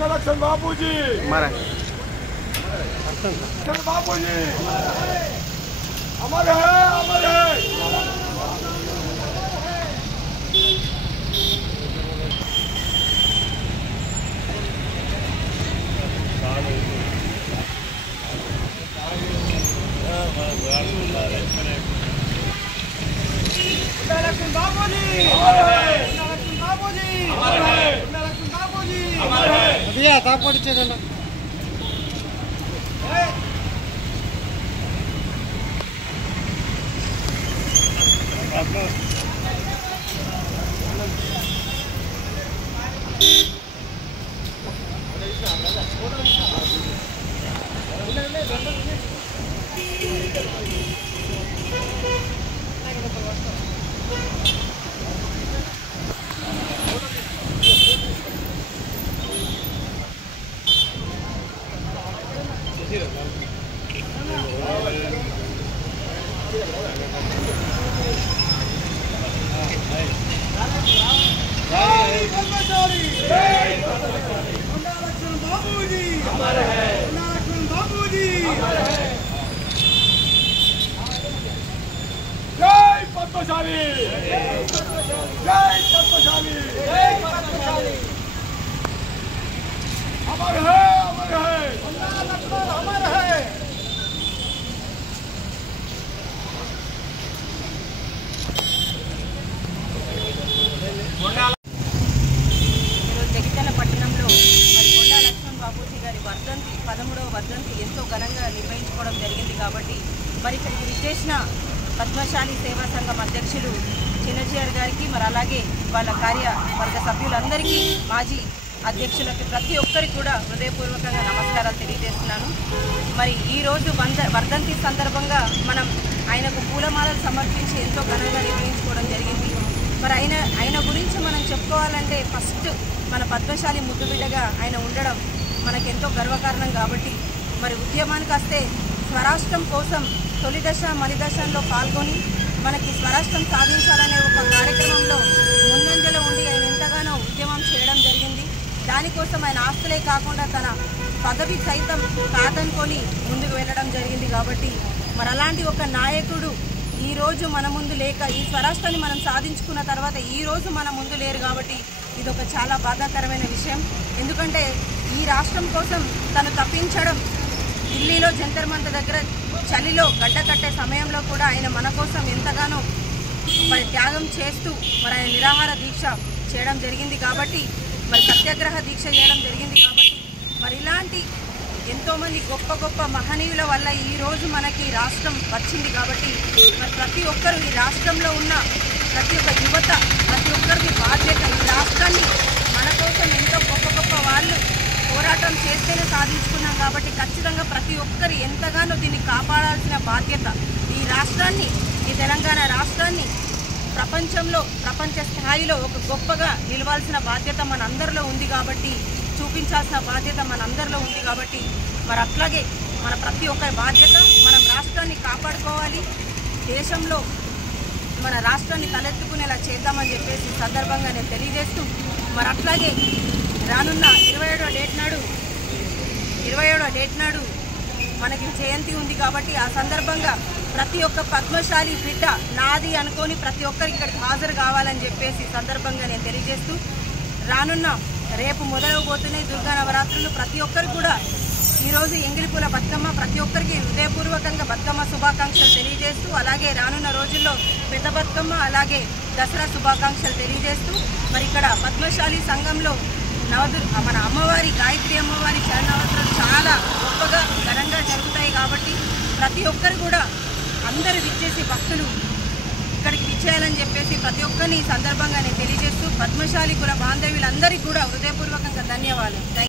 लक्षण बापूजी बापूजी अमर है अमर है। लक्ष्मण बापूजी लक्ष्मण बापूजी लक्ष्मण बापूजी भैया तापड़ी चेदना जय पद्मशाली जय पद्मशाली जय पद्मशाली अमर है लक्ष्मण अमर है। జగిత్యాల పట్టణంలో మరి కొండా లక్ష్మణ్ బాపూజీ గారి వర్ధంతి 13వ వర్ధంతి ఎంతో ఘనంగా నిర్వహించుకోవడం జరిగింది కాబట్టి మరి ఇక్కడికి విచ్చేసిన పద్మశాలి సేవా సంఘం అధ్యక్షులు చిన్నజీఆర్ గారికి మరి అలాగే వాళ్ళ కార్యవర్గ సభ్యులందరికీ మాజీ అధ్యక్షులకి ప్రతి ఒక్కరికి కూడా హృదయపూర్వకంగా నమస్కారాలు తెలియజేస్తున్నాను। మరి ఈరోజు వర్ధంతి సందర్భంగా మనం ఆయనకు పూలమాలలు సమర్పించి ఎంతో ఘనంగా నిర్వహించుకోవడం జరిగింది। మరి ఆయన గురించి మనం చెప్పుకోవాలంటే ఫస్ట్ మన పద్మశాలి ముద్దుబిడ్డగా ఆయన ఉండడం మనకెంతో గర్వకారణం కాబట్టి మరి ఉద్యమానికి వస్తే స్వరాష్ట్రం కోసం తొలి దశ మలి దశలో పాల్గొని మనకి స్వరాష్ట్రం సాధించాలనే ఒక కార్యక్రమంలో ముందంజలో ఉండి ఆయన ఎంతగానో ఉద్యమం చేయడం జరిగింది। దానికోసం ఆయన ఆస్తులే కాకుండా తన పదవి సైతం కాదనుకొని ముందుకు వెళ్ళడం జరిగింది కాబట్టి మరి అలాంటి ఒక నాయకుడు ఈరోజు మన ముందు లేక ఈ స్వరాష్ట్రాన్ని మనం సాధించుకున్న తర్వాత ఈరోజు మన ముందు లేరు కాబట్టి ఇది ఒక చాలా బాధాకరమైన విషయం। ఎందుకంటే ఈ రాష్ట్రం కోసం తను తప్పించడం ఢిల్లీలో జంతర్ మంతర్ దగ్గర చలిలో గడ్డ కట్టే సమయంలో కూడా ఆయన మన కోసం ఎంతగానో మరి త్యాగం చేస్తూ మరి ఆయన నిరాహార దీక్ష చేయడం జరిగింది కాబట్టి మరి సత్యాగ్రహ దీక్ష చేయడం జరిగింది కాబట్టి మరి ఇలాంటి ఎంతోమంది గొప్ప గొప్ప మహనీయుల వల్ల ఈరోజు మనకి రాష్ట్రం వచ్చింది కాబట్టి మరి ప్రతి ఒక్కరు ఈ రాష్ట్రంలో ఉన్న ప్రతి ఒక్క యువత ప్రతి ఒక్కరికి బాధ్యత ఈ రాష్ట్రాన్ని మన కోసం ఎంతో గొప్ప గొప్ప వాళ్ళు పోరాటం చేస్తేనే సాధించుకున్నాం కాబట్టి ఖచ్చితంగా ప్రతి ఒక్కరు ఎంతగానో దీన్ని కాపాడాల్సిన బాధ్యత ఈ రాష్ట్రాన్ని ఈ తెలంగాణ రాష్ట్రాన్ని ప్రపంచ స్థాయిలో ఒక గొప్పగా నిలవాల్సిన బాధ్యత మనందరిలో ఉంది కాబట్టి చూపించాల్సిన బాధ్యత మనందరిలో ఉంది కాబట్టి మరి అట్లాగే మన ప్రతి ఒక్కరి బాధ్యత మనం రాష్ట్రాన్ని కాపాడుకోవాలి దేశంలో మన రాష్ట్రాన్ని తలెత్తుకునేలా చేద్దామని చెప్పేసి సందర్భంగా నేను తెలియజేస్తూ మరి అట్లాగే రానున్న 27వ డేట్ నాడు మనకి జయంతి ఉంది కాబట్టి ఆ సందర్భంగా ప్రతి ఒక్క పద్మశాలి బిడ్డ నాది అనుకొని ప్రతి ఒక్కరికి ఇక్కడికి హాజరు కావాలని చెప్పేసి సందర్భంగా నేను తెలియజేస్తూ రానున్న రేపు మొదలవబోతున్నాయి దుర్గా నవరాత్రులు ప్రతి ఒక్కరు కూడా ఈరోజు ఎంగిలిపూల బతుకమ్మ ప్రతి ఒక్కరికి హృదయపూర్వకంగా బతుకమ్మ శుభాకాంక్షలు తెలియజేస్తూ అలాగే రానున్న రోజుల్లో పెద్ద బతుకమ్మ అలాగే దసరా శుభాకాంక్షలు తెలియజేస్తూ మరి ఇక్కడ పద్మశాలి సంఘంలో మన అమ్మవారి గాయత్రి అమ్మవారి శరణవరాత్రులు చాలా గొప్పగా ఘనంగా జరుగుతాయి కాబట్టి ప్రతి ఒక్కరు కూడా అందరూ విచ్చేసి భక్తులు ఇక్కడికి విచ్చేయాలని చెప్పేసి ప్రతి ఒక్కరిని ఈ సందర్భంగా నేను తెలియజేస్తూ పద్మశాలి కుల బాంధవ్యులందరికీ కూడా హృదయపూర్వకంగా ధన్యవాదాలు।